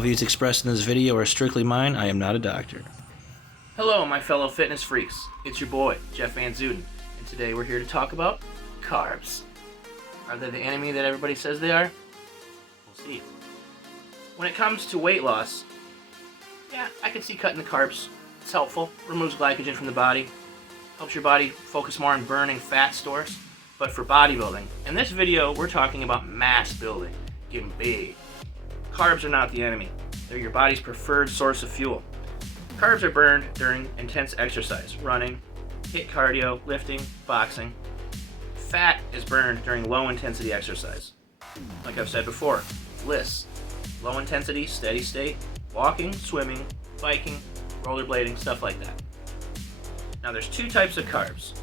All views expressed in this video are strictly mine. I am not a doctor. Hello, my fellow fitness freaks. It's your boy, Jeff Van Zuden, and today we're here to talk about carbs. Are they the enemy that everybody says they are? We'll see. When it comes to weight loss, yeah, I can see cutting the carbs. It's helpful. Removes glycogen from the body. Helps your body focus more on burning fat stores. But for bodybuilding, in this video, we're talking about mass building, getting big. Carbs are not the enemy. They're your body's preferred source of fuel. Carbs are burned during intense exercise, running, HIIT cardio, lifting, boxing. Fat is burned during low intensity exercise. Like I've said before, LISS, low intensity, steady state, walking, swimming, biking, rollerblading, stuff like that. Now there's two types of carbs.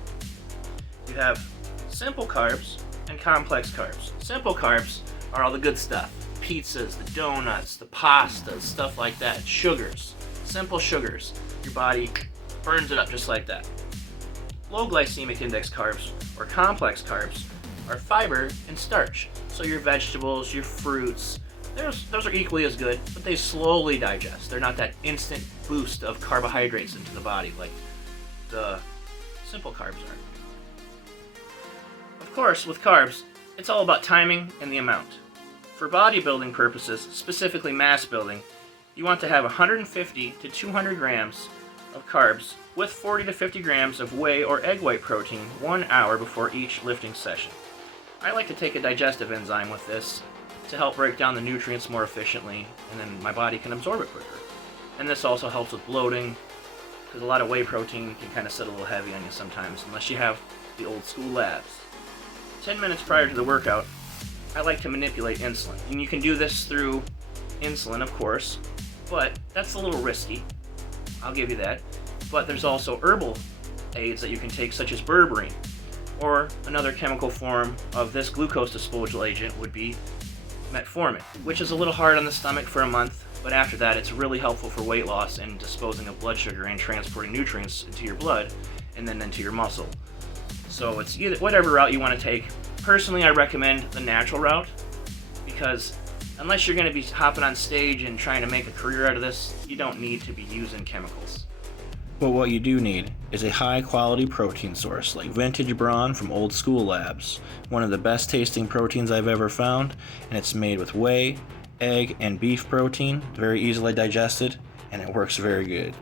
You have simple carbs and complex carbs. Simple carbs are all the good stuff. Pizzas, the donuts, the pastas, stuff like that. Sugars, simple sugars. Your body burns it up just like that. Low glycemic index carbs, or complex carbs, are fiber and starch. So your vegetables, your fruits, those are equally as good, but they slowly digest. They're not that instant boost of carbohydrates into the body like the simple carbs are. Of course, with carbs, it's all about timing and the amount. For bodybuilding purposes, specifically mass building, you want to have 150 to 200 grams of carbs with 40 to 50 grams of whey or egg white protein 1 hour before each lifting session. I like to take a digestive enzyme with this to help break down the nutrients more efficiently, and then my body can absorb it quicker. And this also helps with bloating, because a lot of whey protein can kind of sit a little heavy on you sometimes, unless you have the old school labs. 10 minutes prior to the workout, I like to manipulate insulin. And you can do this through insulin, of course, but that's a little risky. I'll give you that. But there's also herbal aids that you can take, such as berberine. Or another chemical form of this glucose disposal agent would be metformin, which is a little hard on the stomach for a month, but after that it's really helpful for weight loss and disposing of blood sugar and transporting nutrients into your blood and then into your muscle. So it's either whatever route you want to take. Personally, I recommend the natural route, because unless you're going to be hopping on stage and trying to make a career out of this, you don't need to be using chemicals. But what you do need is a high quality protein source like vintage brawn from Old School Labs, one of the best tasting proteins I've ever found, and it's made with whey, egg, and beef protein, very easily digested, and it works very good.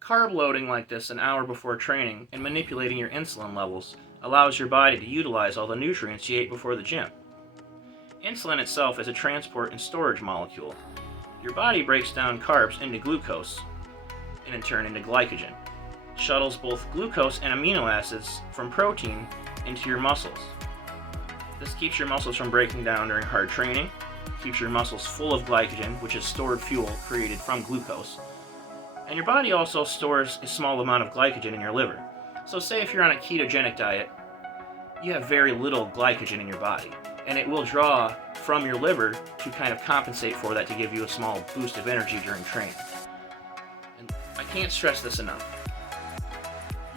Carb loading like this an hour before training and manipulating your insulin levels allows your body to utilize all the nutrients you ate before the gym. Insulin itself is a transport and storage molecule. Your body breaks down carbs into glucose and in turn into glycogen. It shuttles both glucose and amino acids from protein into your muscles. This keeps your muscles from breaking down during hard training, keeps your muscles full of glycogen, which is stored fuel created from glucose. And your body also stores a small amount of glycogen in your liver. So say if you're on a ketogenic diet, you have very little glycogen in your body, and it will draw from your liver to kind of compensate for that, to give you a small boost of energy during training. And I can't stress this enough.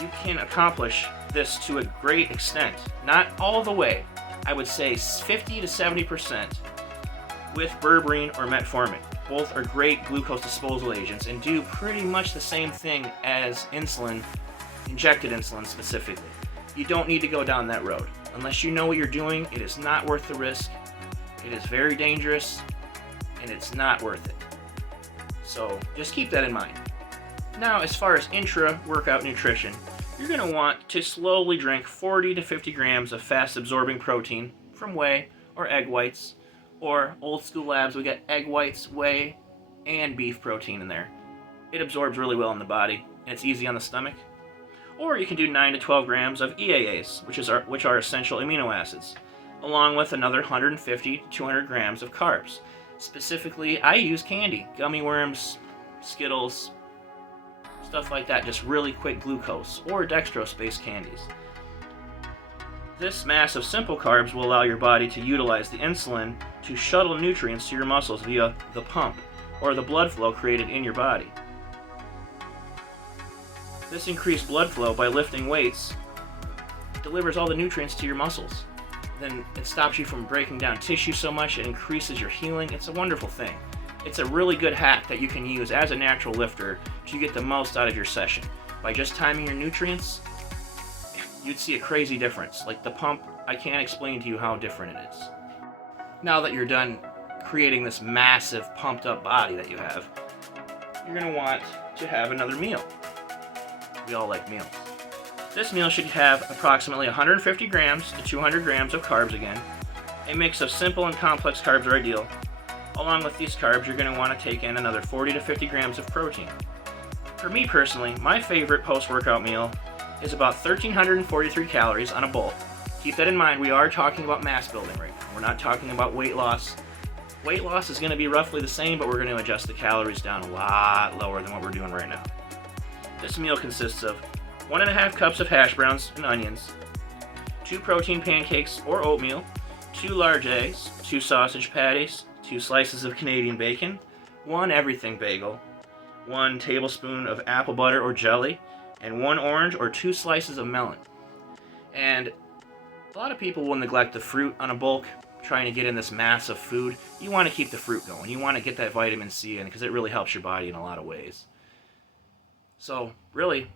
You can accomplish this to a great extent, not all the way, I would say 50 to 70% with berberine or metformin. Both are great glucose disposal agents and do pretty much the same thing as insulin, injected insulin specifically. You don't need to go down that road. Unless you know what you're doing, it is not worth the risk. It is very dangerous, and it's not worth it. So just keep that in mind. Now, as far as intra-workout nutrition, you're going to want to slowly drink 40 to 50 grams of fast-absorbing protein from whey or egg whites, or Old School Labs, we got egg whites, whey, and beef protein in there. It absorbs really well in the body, and it's easy on the stomach. Or you can do 9 to 12 grams of EAAs, which are essential amino acids, along with another 150 to 200 grams of carbs. Specifically, I use candy, gummy worms, Skittles, stuff like that, just really quick glucose, or dextrose-based candies. This mass of simple carbs will allow your body to utilize the insulin to shuttle nutrients to your muscles via the pump, or the blood flow created in your body. This increased blood flow by lifting weights delivers all the nutrients to your muscles. then it stops you from breaking down tissue so much. It increases your healing. It's a wonderful thing. It's a really good hack that you can use as a natural lifter to get the most out of your session. By just timing your nutrients, you'd see a crazy difference. Like the pump, I can't explain to you how different it is. Now that you're done creating this massive pumped up body that you have, you're going to want to have another meal. We all like meals. This meal should have approximately 150 grams to 200 grams of carbs again. A mix of simple and complex carbs are ideal. Along with these carbs, you're going to want to take in another 40 to 50 grams of protein. For me personally, my favorite post-workout meal is about 1,343 calories on a bowl. Keep that in mind, we are talking about mass building right now. We're not talking about weight loss. Weight loss is going to be roughly the same, but we're going to adjust the calories down a lot lower than what we're doing right now. This meal consists of 1.5 cups of hash browns and onions, 2 protein pancakes or oatmeal, 2 large eggs, 2 sausage patties, 2 slices of Canadian bacon, 1 everything bagel, 1 tablespoon of apple butter or jelly, and 1 orange or 2 slices of melon. And a lot of people will neglect the fruit on a bulk, trying to get in this mass of food. You want to keep the fruit going. You want to get that vitamin C in because it really helps your body in a lot of ways. So really,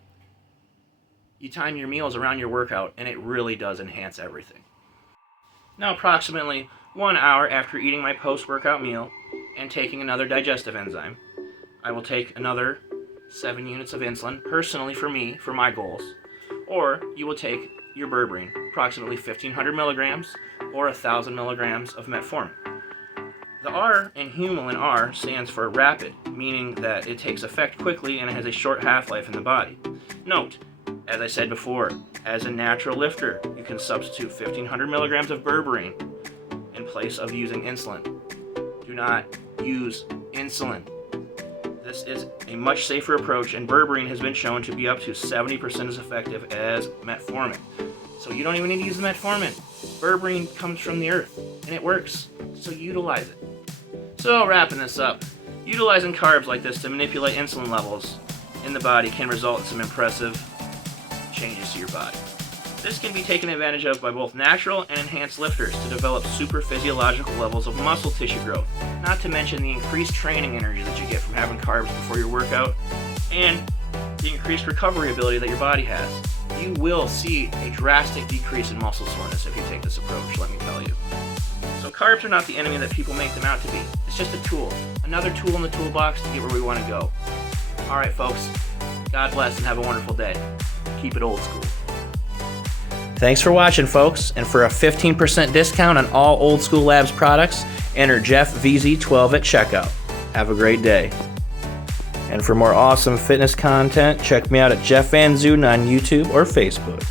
you time your meals around your workout and it really does enhance everything. Now approximately 1 hour after eating my post-workout meal and taking another digestive enzyme, I will take another 7 units of insulin, personally for me, for my goals. Or you will take your berberine, approximately 1,500 milligrams or 1,000 milligrams of metformin. The R in Humulin R stands for rapid, meaning that it takes effect quickly and it has a short half-life in the body. Note, as I said before, as a natural lifter, you can substitute 1,500 milligrams of berberine in place of using insulin. Do not use insulin. This is a much safer approach, and berberine has been shown to be up to 70% as effective as metformin. So you don't even need to use the metformin. Berberine comes from the earth, and it works, so utilize it. So wrapping this up, utilizing carbs like this to manipulate insulin levels in the body can result in some impressive changes to your body. This can be taken advantage of by both natural and enhanced lifters to develop super physiological levels of muscle tissue growth, not to mention the increased training energy that you get from having carbs before your workout, and the increased recovery ability that your body has. You will see a drastic decrease in muscle soreness if you take this approach, let me tell you. So carbs are not the enemy that people make them out to be. It's just a tool, another tool in the toolbox to get where we want to go. Alright folks, God bless and have a wonderful day. Keep it old school. Thanks for watching, folks, and for a 15% discount on all Old School Labs products, enter JeffVZ12 at checkout. Have a great day. And for more awesome fitness content, check me out at Jeff Van Zuden on YouTube or Facebook.